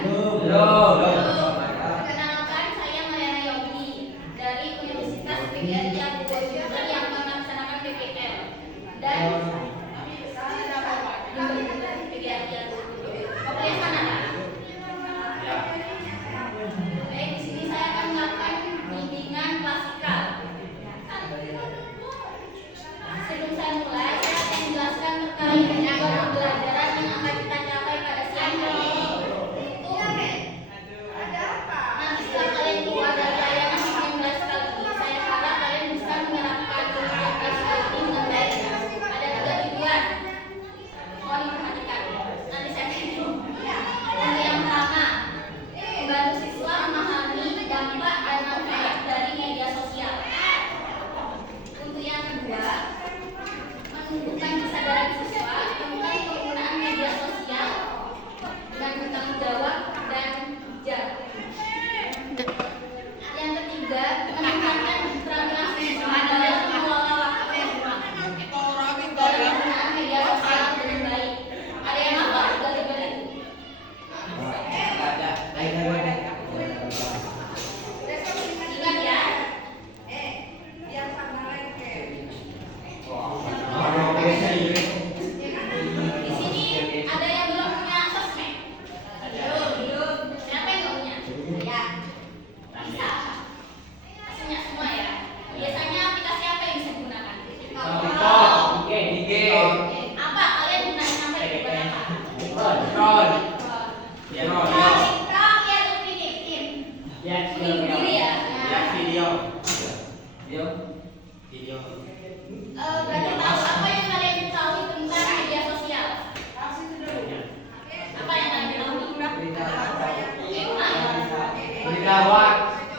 Belum. Perkenalkan, saya Mariana Yogi dari Universitas PGRI Bogor yang melaksanakan PPL dan PGRI Bogor. Oke, sana Kak. Baik, di sini saya akan melakukan bimbingan klasikal. Sebelum saya mulai, saya akan menjelaskan terkait dengan pembelajaran yang akan kita capai pada siang hari ini. Nanti setelah kalian keluar dari layanan 19 kali ini, saya harap kalian bisa menerapkan tugas ini dengan baik. Ada 3 tujuan. Mohon diperhatikan. Nanti saya kirim. Untuk yang pertama, membantu siswa memahami dampak dan manfaat dari media sosial. Untuk yang kedua, menumbuhkan kesadaran siswa tentang penggunaan media sosial dengan bertanggung jawab dan bijak. Yang ketiga, meningkatkan keterampilan siswa dalam mengelola waktu dalam penggunaan media sosial dengan baik. Ada yang apa? Tiga itu. Ingat ya. Di sini ada yang belum punya sosmed? Belum. Siapa yang belum punya? Ya. Bisa. Punya semua ya. Biasanya aplikasi apa yang bisa digunakan? Oke. Apa kalian gunakan apa itu buat apa? TikTok ya tuh bikin. Bikin sendiri ya. Berarti tahu apa yang kalian ketahui tentang media sosial? Apa yang kalian ketahui? Berita.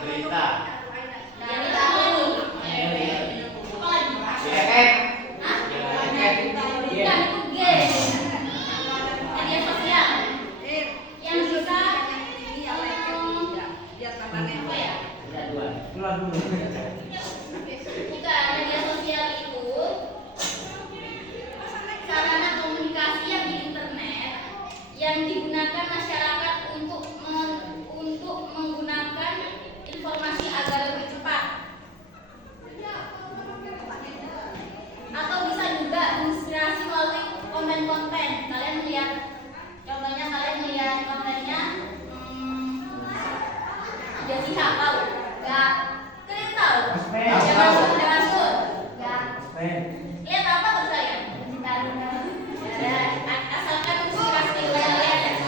Berita. Yang ketahui. Apa lagi? Hah? Bukan itu game. Media sosial. Yang bisa apa ya? Bukan, media sosial itu sarana komunikasi yang di internet yang digunakan masyarakat untuk menggunakan informasi agar lebih cepat, atau bisa juga menginspirasi melalui konten-konten. Kalian melihat contohnya, kontennya Jessica tahu? Enggak. Kalian tahu? Jangan masuk. Enggak. Lihat apa terus kalian? Ya, asalkan menginspirasi kalian ya.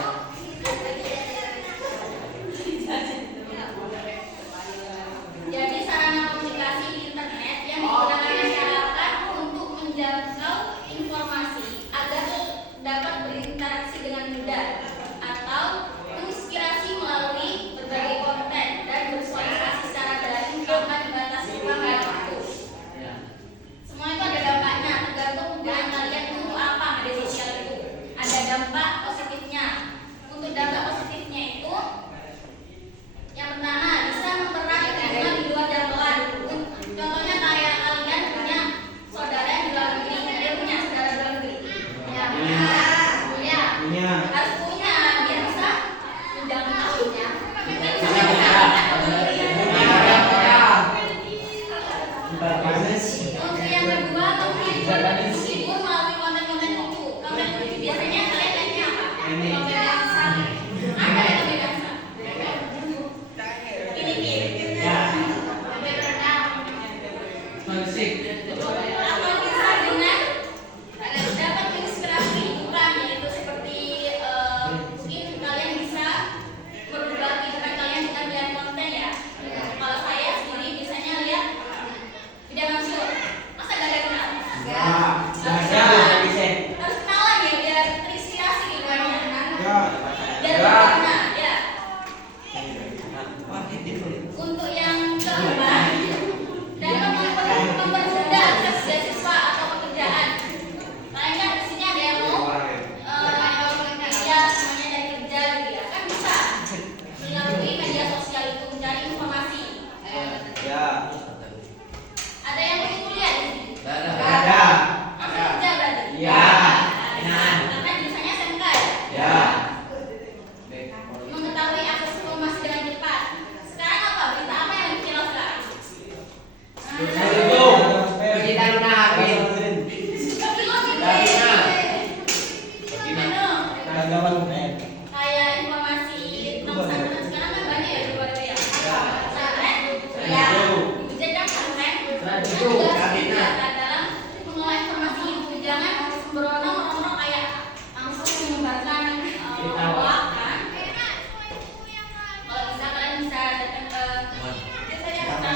Jadi sarana komunikasi di internet yang digunakan masyarakat untuk menjangkau informasi agar dapat berinteraksi dengan mudah atau menginspirasi melalui berbagai konten dan bersuara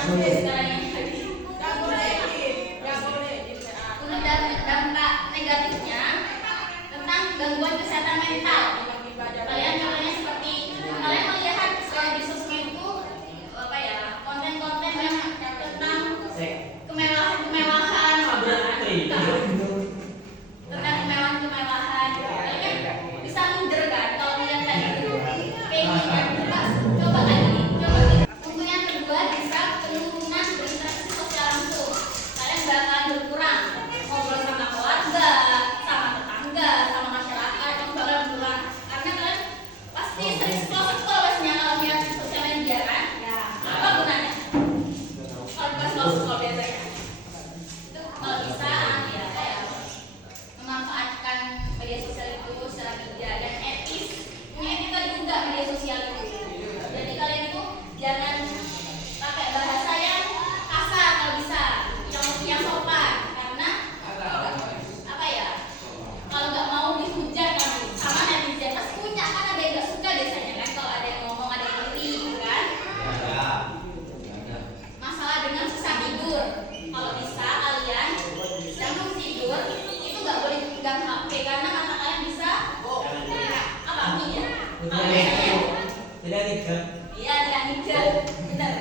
Untuk dampak negatifnya tentang gangguan kesehatan mental. Kalian contohnya seperti kalian melihat di sosmed itu apa ya, konten-konten yang tentang kemewahan-kemewahan, tentang kemewahan-kemewahan. Kalian kan bisa minder kan kalau melihat kayak gitu. Pengen kan? Coba lagi, coba. Untuk yang kedua bisa penurunan berinteraksi sosial langsung. Kalian bakal berkurang ngobrol sama keluarga, sama tetangga, sama masyarakat, itu bakal berkurang karena kalian pasti sering scroll biasanya kalau lihat sosial media kan? Ya. Apa gunanya? Kalau pas scroll biasanya itu kalau bisa ya kayak memanfaatkan media sosial itu secara bijak dan etis, punya etika juga media sosial itu. Jadi kalian itu jangan pakai bahasa yang kasar kalau bisa, yang sopan karena apa ya? Kalau nggak mau dihujat kan sama netizen pasti punya kan, ada yang nggak suka biasanya kan kalau ada yang ngomong, ada yang kritik kan. Masalah dengan susah tidur, kalau bisa kalian sebelum tidur itu nggak boleh pegang HP karena mata kalian bisa apa ya? Tidak tiga. Iya tidak hijau, benar.